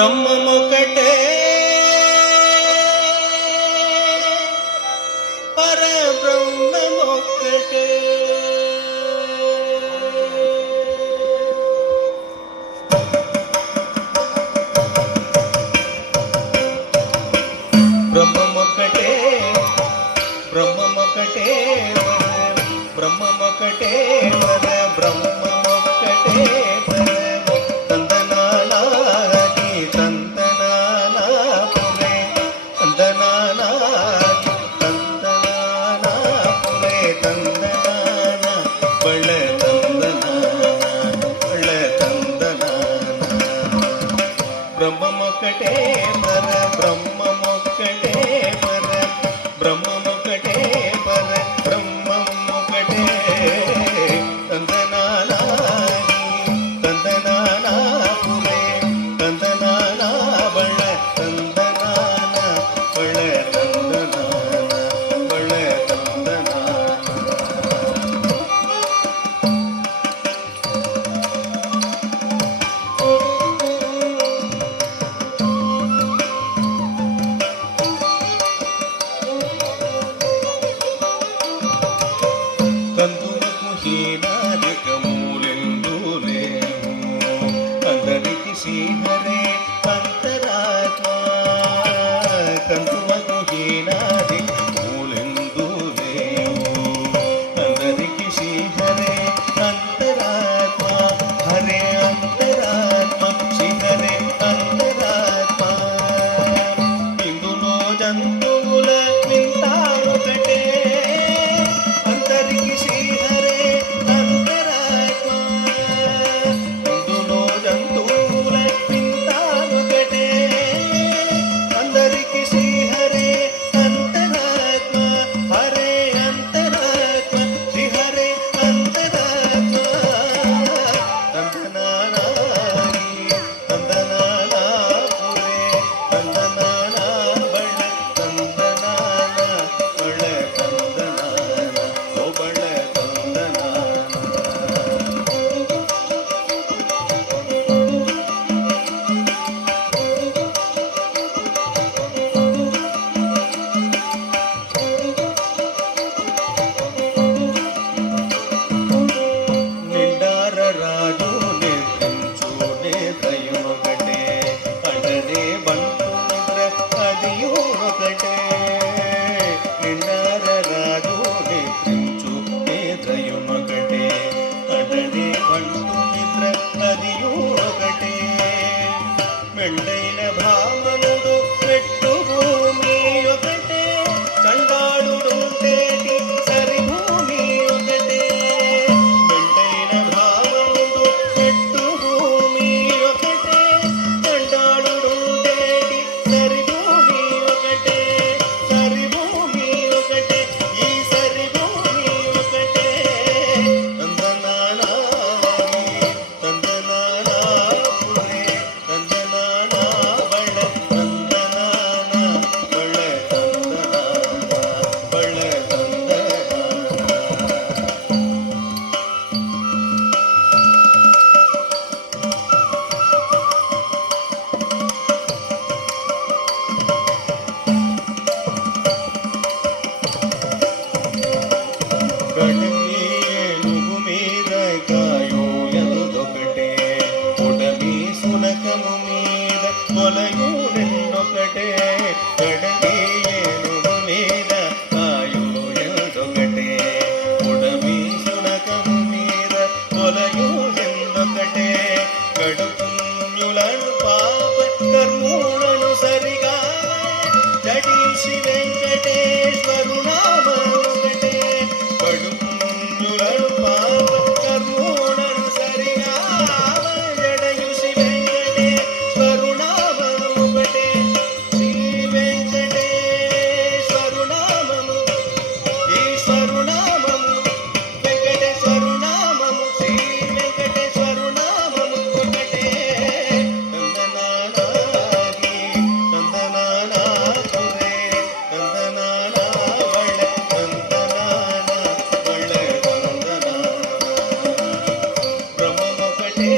బ్రహ్మమొకటే పరబ్రహ్మమొకటే. బ్రహ్మమొకటే బ్రహ్మమొకటే బ్రహ్మమొకటే బ్రహ్మమొకటే తందనానాకి తందనానాపురే తందనానాకి తందనానాపురే తందనాన బళ తందనాన బళ తందనాన. బ్రహ్మమొకటే బ్రహ్మమొకటే బ్రహ్మమొకటే బ్రహ్మమొకటే తందనానాని తందనానాపురే తందనానా బళ తందనాన బళ తందనాన బళ తందనాన. కందులకు హీనాధికములెందు లేవు అందరికి శ్రీహరే అంతరాత్మ. కందులకు హీనాధికములెందు లేవు అందరికి శ్రీహరే అంతరాత్మ. హరే అంతరాత్మ శ్రీహరే అంతరాత్మ. ఇందులో జంతువుల వింతాడొకటే అందరికి శ్రీహరే అంతరాత్మ. ఇందులో జంతువుల వింతాడొకటే అందరికి శ్రీహరే అంతరాత్మ. హరే అంతరాత్మ శ్రీహరే అంతరాత్మ. తందనానాని తందనానాపురే తందనానా బళ తందనాన బళ తందనాన ఓ బళ తందనాన. నిండార రాజు నిద్రించు నేత్రయునొకటే అడనే బంటు నిద్ర అదియునొకటే. నిండార రాజు నిద్రించు నేత్రయునొకటే అడనే బంటు నిద్ర అదియునొకటే. మెండైన భామనుడు పెట్టు భూమి ఒకటే చండాలుడుంటేటి సరి భూమి ఒకటే. మెండైన భామనుడు పెట్టు భూమి ఒకటే చండాలుడుంటేటి సరి భూమి ఒకటే. సరి భూమి ఒకటే ఈ సరి భూమి ఒకటే తందనానాని తందనానాపురే తందనానా బళ తందనాన బళ తందనాన బళ తందనాన. కడిగి ఏనుగు మీద కాయో ఎల్దొకటే ఉడమి సునకము మీద కొలయు రెండొకటే. కడిగి ఏనుగు మీద కాయో ఎల్దొకటే ఉడమి సునకము మీద కొలయు రెండొకటే. కడుపుణ్యులను పాప కర్మూలను సరిగా జడిసి వెంకటేశ్వరు నామొకటే. కడుపుణ్యులను పాప కర్మూలను సరిగా జడయుసి వెంకటేశ్వరు నామొకటే. శ్రీ వెంకటేశ్వరు నామము ఈశ్వరు నామము వెంకటేశ్వరు నామము శ్రీ వెంకటేశ్వరు నామము ఒకటే. తందనానాని తందనానాపురే తందనానా బళ తందనాన బళ తందనాన. బ్రహ్మమొకటే